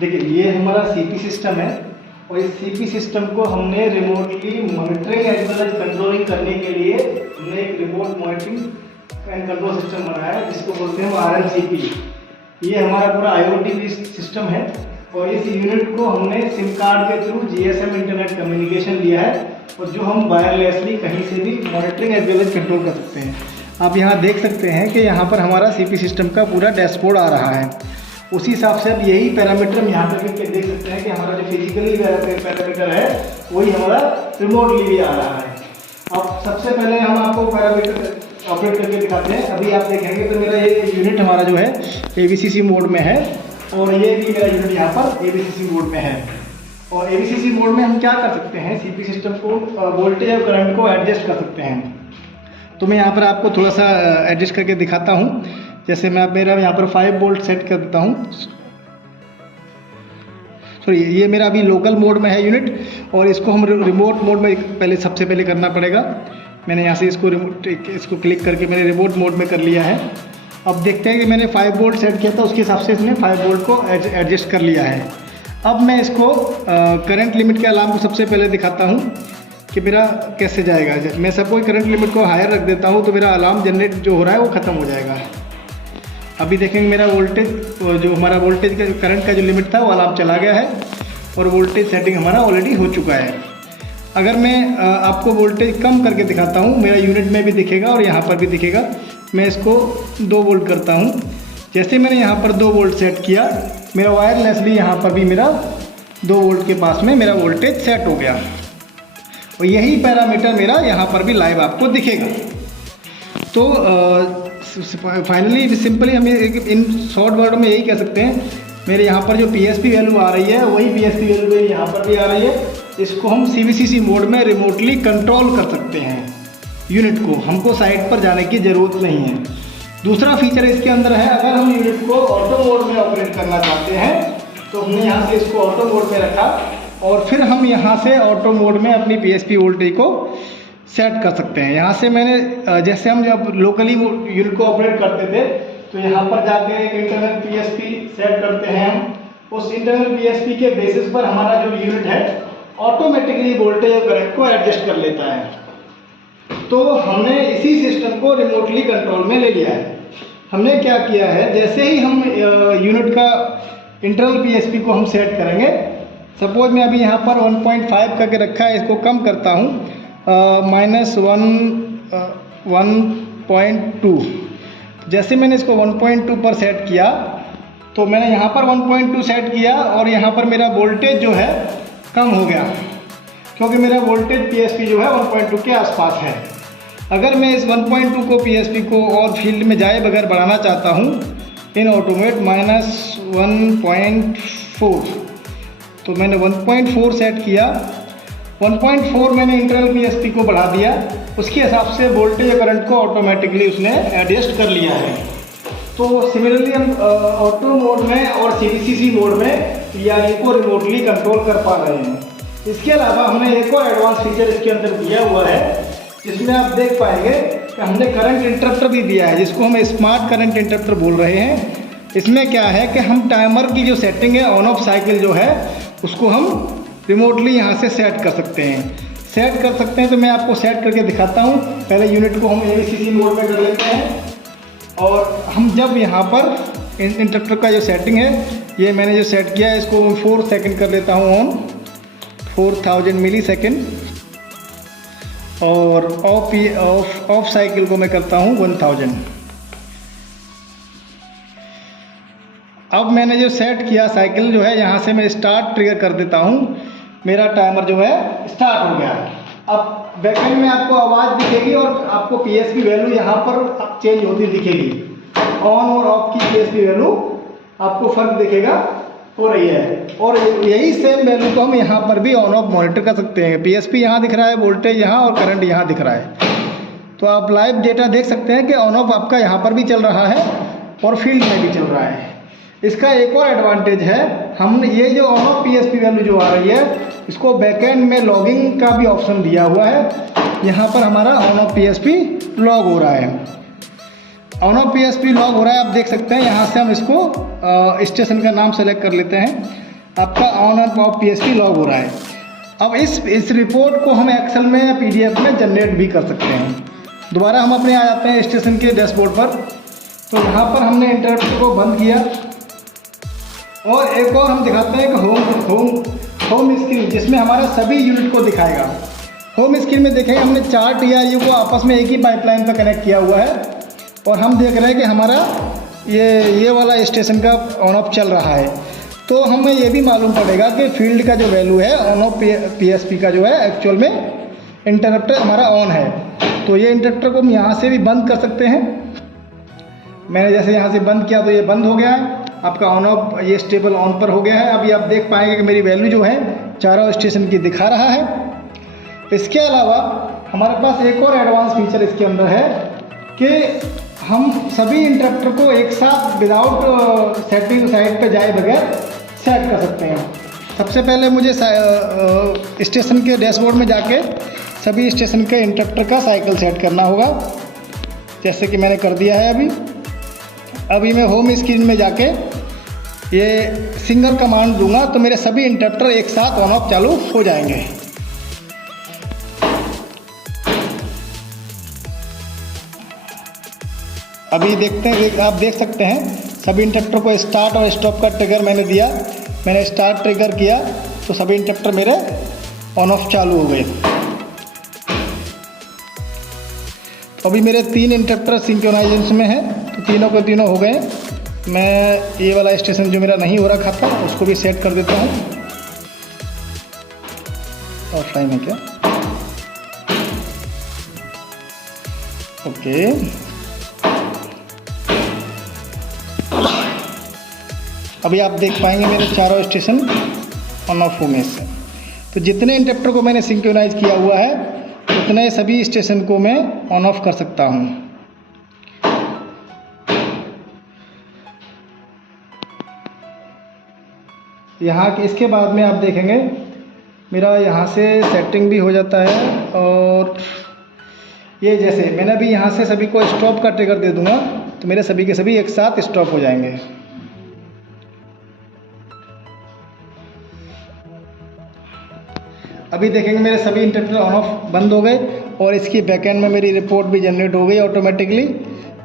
देखिए ये हमारा सीपी सिस्टम है और इस सीपी सिस्टम को हमने remotely monitoring as well as controlling करने के लिए हमने एक remote monitoring and control system बनाया है जिसको बोलते हैं RMCP। ये हमारा पूरा IoT बेस्ड सिस्टम है और इस यूनिट को हमने सिम कार्ड के थ्रू GSM इंटरनेट कम्युनिकेशन लिया है और जो हम वायरलेसली कहीं से भी monitoring as well as control कर सकते हैं। आप यहाँ देख सकते हैं कि यहाँ पर हमारा सीपी सिस्टम का पूरा डैशबोर्ड आ रहा है। उसी हिसाब से अब यही पैरामीटर हम यहाँ पर देख सकते हैं कि हमारा जो फिजिकली पैरामीटर है वही हमारा रिमोटली भी आ रहा है। अब सबसे पहले हम आपको पैरामीटर ऑपरेट करके दिखाते हैं। अभी आप देखेंगे तो मेरा ये यूनिट हमारा जो है ABCC मोड में है और ये भी मेरा यूनिट यहाँ पर ABCC मोड में है। और ABCC मोड में हम क्या कर सकते हैं, सीपी सिस्टम को वोल्टेज और करंट को एडजस्ट कर सकते हैं। तो मैं यहाँ पर आपको थोड़ा सा एडजस्ट करके दिखाता हूँ। जैसे मैं मेरा यहाँ पर 5 वोल्ट सेट कर देता हूँ। सॉरी, ये मेरा अभी लोकल मोड में है यूनिट और इसको हम रिमोट मोड में सबसे पहले करना पड़ेगा। मैंने यहाँ से इसको क्लिक करके मैंने रिमोट मोड में कर लिया है। अब देखते हैं कि मैंने 5 वोल्ट सेट किया था, उसके हिसाब से इसने 5 वोल्ट को एडजस्ट कर लिया है। अब मैं इसको करंट लिमिट के अलार्म को सबसे पहले दिखाता हूँ कि मेरा कैसे जाएगा। मैं सपोज करंट लिमिट को हायर रख देता हूँ तो मेरा अलार्म जनरेट जो हो रहा है वो ख़त्म हो जाएगा। अभी देखेंगे मेरा वोल्टेज जो हमारा वोल्टेज का करंट का जो लिमिट था वो अलार्म चला गया है और वोल्टेज सेटिंग हमारा ऑलरेडी हो चुका है। अगर मैं आपको वोल्टेज कम करके दिखाता हूँ, मेरा यूनिट में भी दिखेगा और यहाँ पर भी दिखेगा। मैं इसको 2 वोल्ट करता हूँ। जैसे मैंने यहाँ पर 2 वोल्ट सेट किया, मेरा वायरलेसली यहाँ पर भी मेरा 2 वोल्ट के पास में मेरा वोल्टेज सेट हो गया और यही पैरामीटर मेरा यहाँ पर भी लाइव आपको दिखेगा। तो फाइनली सिंपली हम इन शॉर्ट वर्ड में यही कह सकते हैं, मेरे यहाँ पर जो PSP वैल्यू आ रही है वही PSP वैल्यू मेरी यहाँ पर भी आ रही है। इसको हम CVCC मोड में रिमोटली कंट्रोल कर सकते हैं यूनिट को, हमको साइट पर जाने की ज़रूरत नहीं है। दूसरा फीचर इसके अंदर है, अगर हम यूनिट को ऑटो मोड में ऑपरेट करना चाहते हैं तो हमने यहाँ से इसको ऑटो मोड में रखा और फिर हम यहाँ से ऑटो मोड में अपनी PSP वोल्टेज को सेट कर सकते हैं। यहाँ से मैंने जैसे हम जब लोकली यूनिट को ऑपरेट करते थे तो यहाँ पर जाके एक इंटरनल PSP सेट करते हैं हम। उस इंटरनल PSP के बेसिस पर हमारा जो यूनिट है ऑटोमेटिकली वोल्टेज और करंट को एडजस्ट कर लेता है। तो हमने इसी सिस्टम को रिमोटली कंट्रोल में ले लिया है। हमने क्या किया है, जैसे ही हम यूनिट का इंटरनल PSP को हम सेट करेंगे, सपोज मैं अभी यहाँ पर 1.5 करके रखा है, इसको कम करता हूँ -1.2। जैसे मैंने इसको 1.2 पर सेट किया तो मैंने यहाँ पर 1.2 सेट किया और यहाँ पर मेरा वोल्टेज जो है कम हो गया क्योंकि मेरा वोल्टेज PSP जो है 1.2 के आसपास है। अगर मैं इस 1.2 को PSP को और फील्ड में जाए बगैर बढ़ाना चाहता हूँ इन ऑटोमेट -1.4, तो मैंने 1.4 सेट किया। 1.4 मैंने इंटरनल PSP को बढ़ा दिया, उसके हिसाब से वोल्टेज और करंट को ऑटोमेटिकली उसने एडजस्ट कर लिया है। तो सिमिलरली हम ऑटो मोड में और CVCC मोड में TRE को रिमोटली कंट्रोल कर पा रहे हैं। इसके अलावा हमने एक और एडवांस फीचर इसके अंदर दिया हुआ है जिसमें आप देख पाएंगे कि हमने करंट इंटरप्टर भी दिया है, जिसको हम स्मार्ट करंट इंटरप्टर बोल रहे हैं। इसमें क्या है कि हम टाइमर की जो सेटिंग है, ऑन ऑफ साइकिल जो है, उसको हम रिमोटली यहाँ से सेट कर सकते हैं। तो मैं आपको सेट करके दिखाता हूँ। पहले यूनिट को हम ABCC मोड में कर लेते हैं और हम जब यहाँ पर इंटरप्टर का जो सेटिंग है, ये मैंने जो सेट किया है इसको 4 सेकंड कर लेता हूँ ऑन, 4000 मिली सेकेंड, और ऑफ साइकिल को मैं करता हूँ 1000। अब मैंने जो सेट किया साइकिल जो है, यहाँ से मैं स्टार्ट ट्रिगर कर देता हूँ, मेरा टाइमर जो है स्टार्ट हो गया। अब बैकएंड में आपको आवाज़ दिखेगी और आपको PSP वैल्यू यहाँ पर चेंज होती दिखेगी। ऑन और ऑफ की PSP वैल्यू आपको फर्क दिखेगा हो रही है और यही सेम वैल्यू को हम यहाँ पर भी ऑन ऑफ मॉनिटर कर सकते हैं। PSP यहाँ दिख रहा है, वोल्टेज यहाँ और करंट यहाँ दिख रहा है। तो आप लाइव डेटा देख सकते हैं कि ऑन ऑफ आपका यहाँ पर भी चल रहा है और फील्ड में भी चल रहा है। इसका एक और एडवांटेज है, हमने ये जो ऑन ऑफ PSP वैल्यू जो आ रही है इसको बैकएंड में लॉगिंग का भी ऑप्शन दिया हुआ है। यहाँ पर हमारा ऑन ऑफ PSP लॉग हो रहा है, ऑन ऑफ PSP लॉग हो रहा है, आप देख सकते हैं। यहाँ से हम इसको स्टेशन का नाम सेलेक्ट कर लेते हैं। आपका on end of PSP log हो रहा है। अब इस रिपोर्ट को हम एक्सेल में या PDF में जनरेट भी कर सकते हैं। दोबारा हम अपने आ जाते हैं स्टेशन के डैशबोर्ड पर। तो यहाँ पर हमने इंटरप्टर को बंद किया और एक और हम दिखाते हैं कि होम स्क्रीन, जिसमें हमारा सभी यूनिट को दिखाएगा। होम स्क्रीन में देखेंगे हमने 4 TRU को आपस में एक ही पाइपलाइन पर कनेक्ट किया हुआ है और हम देख रहे हैं कि हमारा ये वाला स्टेशन का ऑन ऑफ चल रहा है। तो हमें ये भी मालूम पड़ेगा कि फील्ड का जो वैल्यू है ऑन ऑफ PSP का जो है एक्चुअल में इंटरप्टर हमारा ऑन है। तो ये इंटरप्टर को हम यहाँ से भी बंद कर सकते हैं। मैंने जैसे यहाँ से बंद किया तो ये बंद हो गया है, आपका ऑन ऑफ ये स्टेबल ऑन पर हो गया है। अभी आप देख पाएंगे कि मेरी वैल्यू जो है चारों स्टेशन की दिखा रहा है। इसके अलावा हमारे पास एक और एडवांस फीचर इसके अंदर है कि हम सभी इंटरप्टर को एक साथ विदाउट सेटिंग साइट पे जाए बगैर सेट कर सकते हैं। सबसे पहले मुझे स्टेशन के डैशबोर्ड में जाके सभी स्टेशन के इंटरप्टर का साइकिल सेट करना होगा, जैसे कि मैंने कर दिया है। अभी मैं होम स्क्रीन में जाके ये सिंगल कमांड दूंगा तो मेरे सभी इंटरप्टर एक साथ ऑन ऑफ चालू हो जाएंगे। अभी देखते हैं, आप देख सकते हैं सभी इंटरप्टर को स्टार्ट और स्टॉप का ट्रिगर मैंने दिया। मैंने स्टार्ट ट्रिगर किया तो सभी इंटरप्टर मेरे ऑन ऑफ चालू हो गए। तो अभी मेरे 3 इंटरप्टर सिंक्रोनाइजेशन में है, तो तीनों के तीनों हो गए। मैं ये वाला स्टेशन जो मेरा नहीं हो रखा था उसको भी सेट कर देता हूँ। ऑफलाइन है क्या? ओके, अभी आप देख पाएंगे मेरे चारों स्टेशन ऑन ऑफ होने से। तो जितने इंटरप्टर को मैंने सिंक्रोनाइज किया हुआ है उतने सभी स्टेशन को मैं ऑन ऑफ कर सकता हूँ। यहाँ के इसके बाद में आप देखेंगे मेरा यहाँ से सेटिंग भी हो जाता है। और ये जैसे मैंने अभी यहाँ से सभी को स्टॉप का ट्रिगर दे दूँगा तो मेरे सभी के सभी एक साथ स्टॉप हो जाएंगे। अभी देखेंगे मेरे सभी इंटरप्टर ऑन ऑफ बंद हो गए और इसकी बैकएंड में मेरी रिपोर्ट भी जनरेट हो गई ऑटोमेटिकली।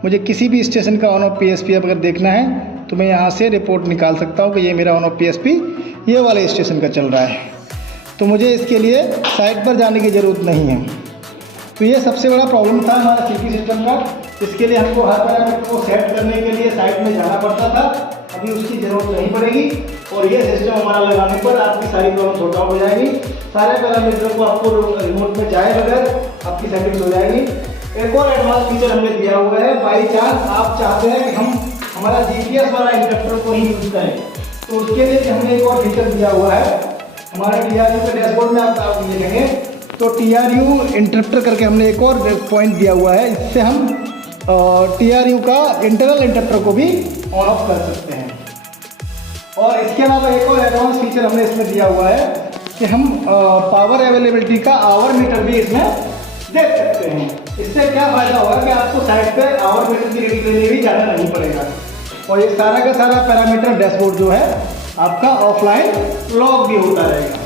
मुझे किसी भी स्टेशन का ऑन ऑफ PSP अगर देखना है तो मैं यहाँ से रिपोर्ट निकाल सकता हूँ कि ये मेरा ऑन ऑफ PSP ये वाले स्टेशन का चल रहा है। तो मुझे इसके लिए साइट पर जाने की ज़रूरत नहीं है। तो ये सबसे बड़ा प्रॉब्लम था हमारा CP सिस्टम का। इसके लिए हमको हर पैरामीटर को सेट करने के लिए साइट में जाना पड़ता था। अभी उसकी ज़रूरत नहीं पड़ेगी और ये सिस्टम हमारा लगाने पर आपकी सारी प्रॉब्लम सॉर्ट आउट हो जाएगी। सारे पैरामीटर को आपको रिमोट में जाए बगैर आपकी सेटिंग्स हो जाएगी। एक और एडवांस फीचर हमने दिया हुआ है, बाई चांस आप चाहते हैं कि हम हमारा GPS वाला इंटरप्टर को ही यूज़ करें तो उसके लिए हमने एक और फीचर दिया हुआ है। हमारे TRU के डैशबोर्ड में आप देखेंगे तो TRU इंटरप्टर करके हमने एक और पॉइंट दिया हुआ है। इससे हम TRU का इंटरनल इंटरप्टर को भी ऑन ऑफ कर सकते हैं। और इसके अलावा एक और एडवांस फीचर हमने इसमें दिया हुआ है कि हम पावर अवेलेबिलिटी का आवर मीटर भी इसमें देख सकते हैं। इससे क्या फ़ायदा होगा कि आपको साइट पे आवर मीटर की रीडिंग लेने भी जाना नहीं पड़ेगा और ये सारा का सारा पैरामीटर डैशबोर्ड जो है आपका ऑफलाइन लॉग भी होता रहेगा।